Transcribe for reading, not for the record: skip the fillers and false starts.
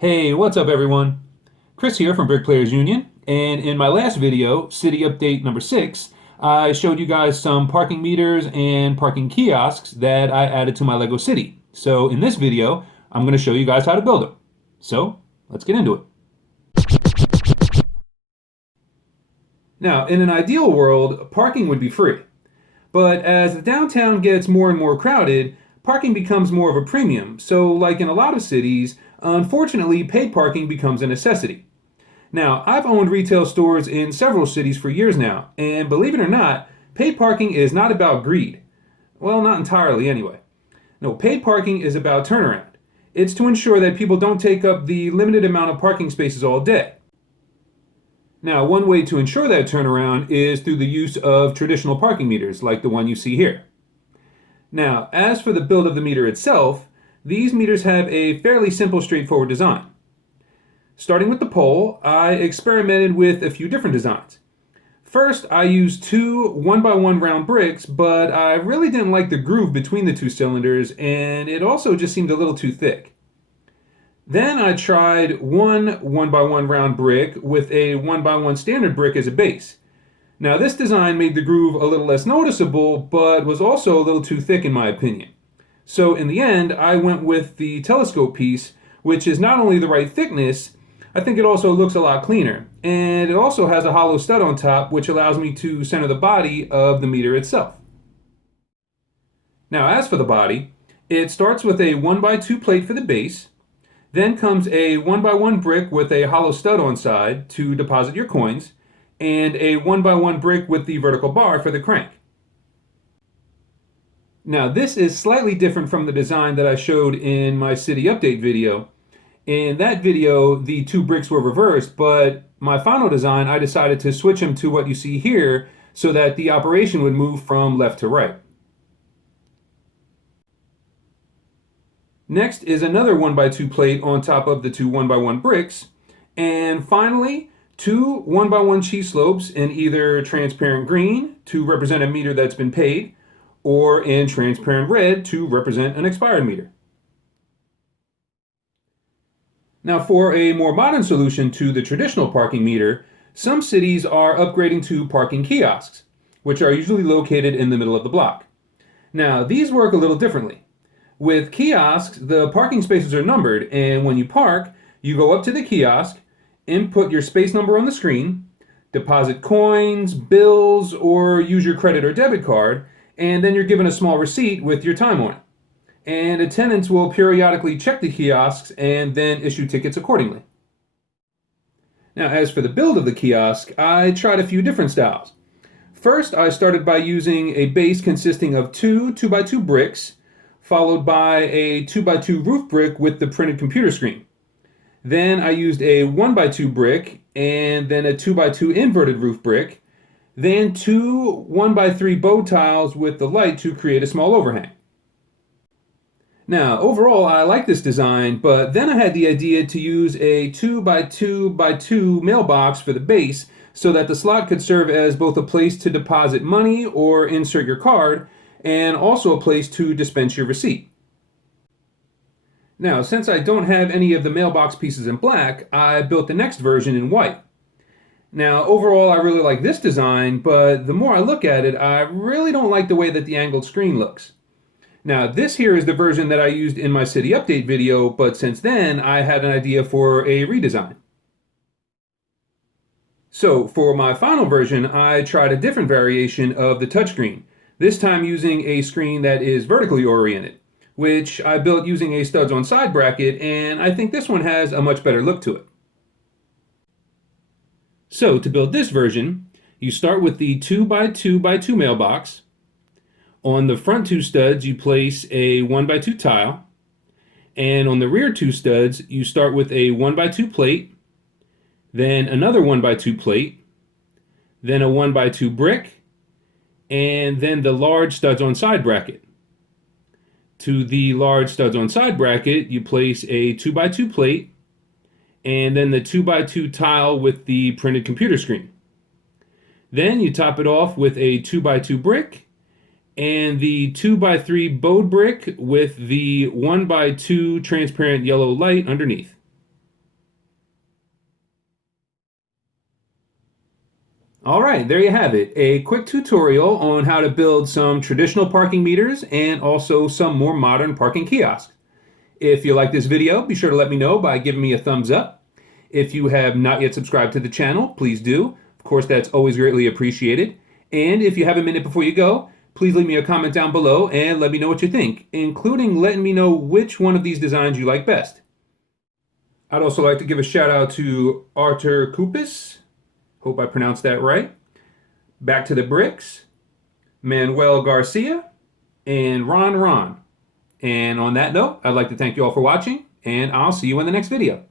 Hey, what's up everyone? Chris here from Brick Players Union, and in my last video, City Update number 6, I showed you guys some parking meters and parking kiosks that I added to my Lego City. So in this video, I'm going to show you guys how to build them. So let's get into it. Now, in an ideal world, parking would be free. But as the downtown gets more and more crowded, parking becomes more of a premium. So like in a lot of cities, unfortunately, paid parking becomes a necessity. Now, I've owned retail stores in several cities for years now, and believe it or not, paid parking is not about greed. Well, not entirely anyway. No, paid parking is about turnaround. It's to ensure that people don't take up the limited amount of parking spaces all day. Now, one way to ensure that turnaround is through the use of traditional parking meters, like the one you see here. Now, as for the build of the meter itself, these meters have a fairly simple, straightforward design. Starting with the pole, I experimented with a few different designs. First, I used two 1x1 round bricks, but I really didn't like the groove between the two cylinders, and it also just seemed a little too thick. Then I tried one 1x1 round brick with a 1x1 standard brick as a base. Now this design made the groove a little less noticeable, but was also a little too thick in my opinion. So in the end, I went with the telescope piece, which is not only the right thickness, I think it also looks a lot cleaner. And it also has a hollow stud on top, which allows me to center the body of the meter itself. Now as for the body, it starts with a 1x2 plate for the base. Then comes a 1x1 brick with a hollow stud on side to deposit your coins, and a 1x1 brick with the vertical bar for the crank. Now this is slightly different from the design that I showed in my city update video. In that video, the two bricks were reversed, but my final design, I decided to switch them to what you see here so that the operation would move from left to right. Next is another 1x2 plate on top of the two 1x1 bricks. And finally, two 1x1 cheese slopes in either transparent green to represent a meter that's been paid, or in transparent red to represent an expired meter. Now for a more modern solution to the traditional parking meter, some cities are upgrading to parking kiosks, which are usually located in the middle of the block. Now these work a little differently. With kiosks, the parking spaces are numbered, and when you park, you go up to the kiosk, input your space number on the screen, deposit coins, bills, or use your credit or debit card, and then you're given a small receipt with your time on it. And attendants will periodically check the kiosks and then issue tickets accordingly. Now, as for the build of the kiosk, I tried a few different styles. First, I started by using a base consisting of two 2x2 bricks, followed by a 2x2 roof brick with the printed computer screen. Then I used a 1x2 brick, and then a 2x2 inverted roof brick, then two 1x3 bow tiles with the light to create a small overhang. Now, overall, I like this design, but then I had the idea to use a 2x2x2 mailbox for the base so that the slot could serve as both a place to deposit money or insert your card, and also a place to dispense your receipt. Now, since I don't have any of the mailbox pieces in black, I built the next version in white. Now, overall, I really like this design, but the more I look at it, I really don't like the way that the angled screen looks. Now, this here is the version that I used in my city update video, but since then, I had an idea for a redesign. So, for my final version, I tried a different variation of the touchscreen, this time using a screen that is vertically oriented, which I built using a studs on side bracket, and I think this one has a much better look to it. So to build this version, you start with the 2x2x2 mailbox. On the front two studs, you place a 1x2 tile, and on the rear two studs, you start with a 1x2 plate, then another 1x2 plate, then a 1x2 brick, and then the large studs on side bracket. To the large studs on side bracket, you place a 2x2 plate, and then the 2x2 tile with the printed computer screen. Then you top it off with a 2x2 brick, and the 2x3 bowed brick with the 1x2 transparent yellow light underneath. All right, there you have it. A quick tutorial on how to build some traditional parking meters and also some more modern parking kiosks. If you like this video, be sure to let me know by giving me a thumbs up. If you have not yet subscribed to the channel, please do. Of course, that's always greatly appreciated. And if you have a minute before you go, please leave me a comment down below and let me know what you think, including letting me know which one of these designs you like best. I'd also like to give a shout out to Artur Kupis. Hope I pronounced that right. Back to the Bricks, Manuel Garcia, and Ron. And on that note, I'd like to thank you all for watching, and I'll see you in the next video.